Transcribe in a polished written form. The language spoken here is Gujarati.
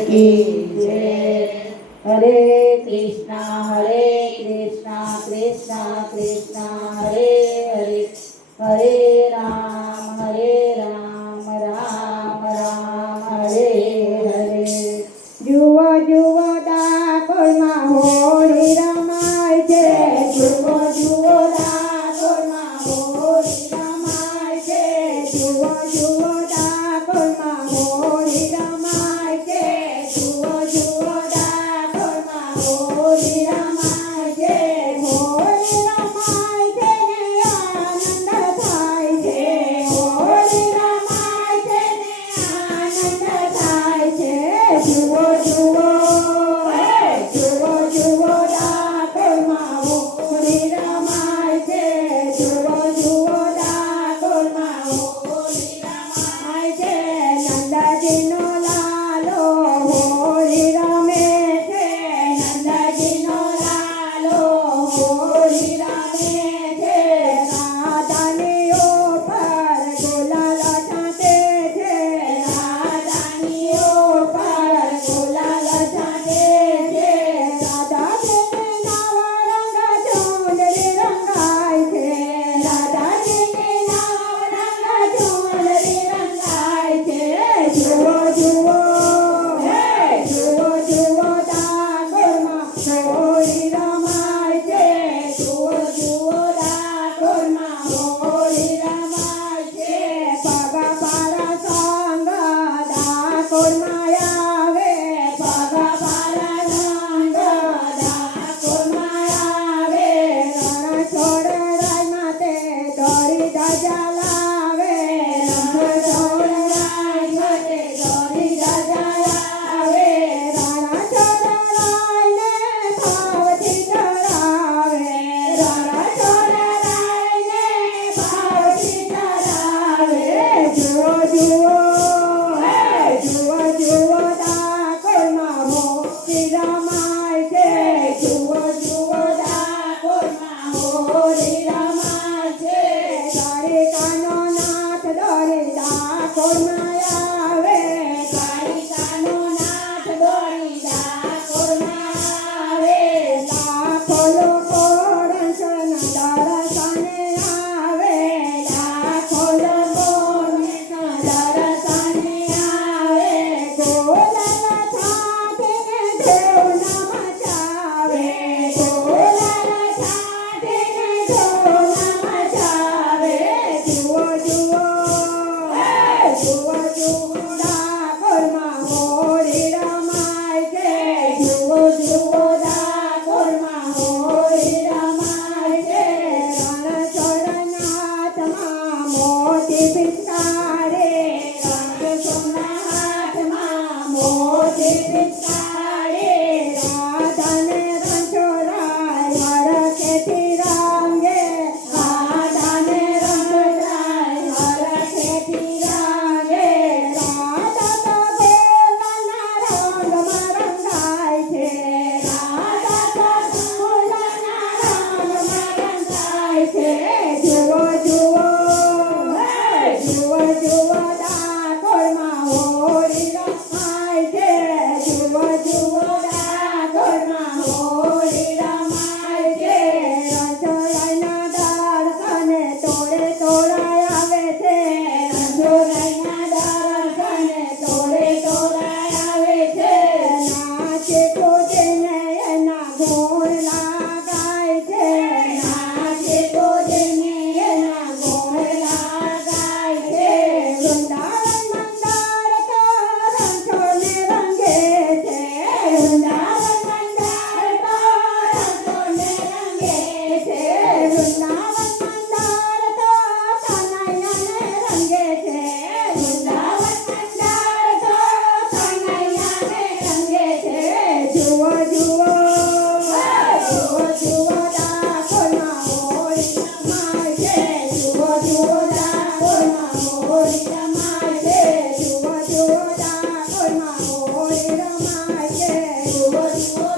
की जय। हरे कृष्णा कृष्णा कृष्णा हरे हरे, हरे राम राम राम हरे हरे। जुओ जुओ ડાકોરમાં હોળી રમાય છે, જુઓ જુઓ ડાકોરમાં હોળી રમાય છે, જુઓ જુઓ ડાકોરમાં હોળી રમાય છે, જુઓ જુઓ ડાકોરમાં હોળી રમાય છે, હોળી રમાય છે ને આનંદ થાય છે, હોળી રમાય છે ને આનંદ થાય છે, જુઓ જુઓ જુઓ જુઓ ડાકોરમાં હોળી રમાય છે, જુઓ જુઓ ડાકોરમાં હોળી રમાય છે, નંદજીનો લાલો હોળી રમે છે, નંદજીનો લાલો હોળી રમે છે, રાધાની ઉપર ગુલાલ છાંટે છે, રાધાની ઉપર ગુલાલ છાંટે છે, રાધા તેને નવરંગ ચૂંદડી રંગાય છે, રાધા તેને નવરંગ ચૂંદડી રંગાય છે, જુઓ જુઓ જુઓ જુઓ ડાકોરમાં હોળી રમાય છે, જુઓ જુઓ ડાકોરમાં હોળી રમાય છે, પગા પારા સંગ ડાકોરમાં આવે, પગા પારા સંગ ડાકોરમાં આવે, રણ છોડ રાય માતે દોરી ધજા લાવે, રણ છોડ રાય માતે દોરી ધજા લાવે, રણ છોડ રાયને ભાવથી ચડાવે, રણ છોડ રાયને ભાવથી ચડાવે, જુઓ જુઓ જુઓ જુઓ ડાકોરમાં હોળી રમાય છે, જુઓ જુઓ ડાકોરમાં હોળી રમાય છે, દ્વારિકાનો નાથ દોડી ડાકોરમાં આવે, દ્વારિકાનો નાથ દોડી ડાકોરમાં આવે, લાખો લોકો દર્શને આવે, લાખો લોકો દર્શને આવે, ગોલાલ છાંટીને ધૂન મચાવે, ગોલાલ છાંટીને ધૂન મચાવે, જુઓ જુઓ જુઓ જુઓ ડાકોરમાં હોળી રમાય છે, જુઓ જુઓ ડાકોરમાં હોળી રમાય છે, રણછોડનાથમાં મોતી પિચકારે, રણછોડના હાથમાં મોતી પિચકારે, રાધાને રણછોડાય હરખેથી રંગે, રાધાને રણછોડાય હરખેથી રંગે, રાધા તો ગોલાના રંગમાં રંગાય છે, રાધા તો ગોલાના રંગમાં રંગાય છે, જુઓ જુઓ જુઓ જુઓ ડાકોરમાં હોળી રમાય છે, જુઓ જુઓ ડાકોરમાં હોળી રમાય છે, રણછોડના દર્શને તોડે તોડાય આવે છે, રણછોડના દર્શને તોડે તોડાય આવે છે, નાચે કૂદીને એના ગુણ લાગાય છે, નાચે કૂદીને એના ગુણ લાગાય છે, વૃંદાવન મંદાર તો રણછોડને રંગે છે, વૃંદાવન મંદાર તો રણછોડને રંગે છે, વૃંદાવન મંદાર તો કનૈયાને રંગે છે, વૃંદાવન મંદાર તો કનૈયાને રંગે છે, જુઓ જુઓ જુઓ જુઓ ડાકોરમાં હોળી રમાય છે, જુઓ જુઓ ડાકોરમાં હોળી રમાય છે, જુઓ જુઓ ડાકોરમાં હોળી રમાય છે, જુઓ જુઓ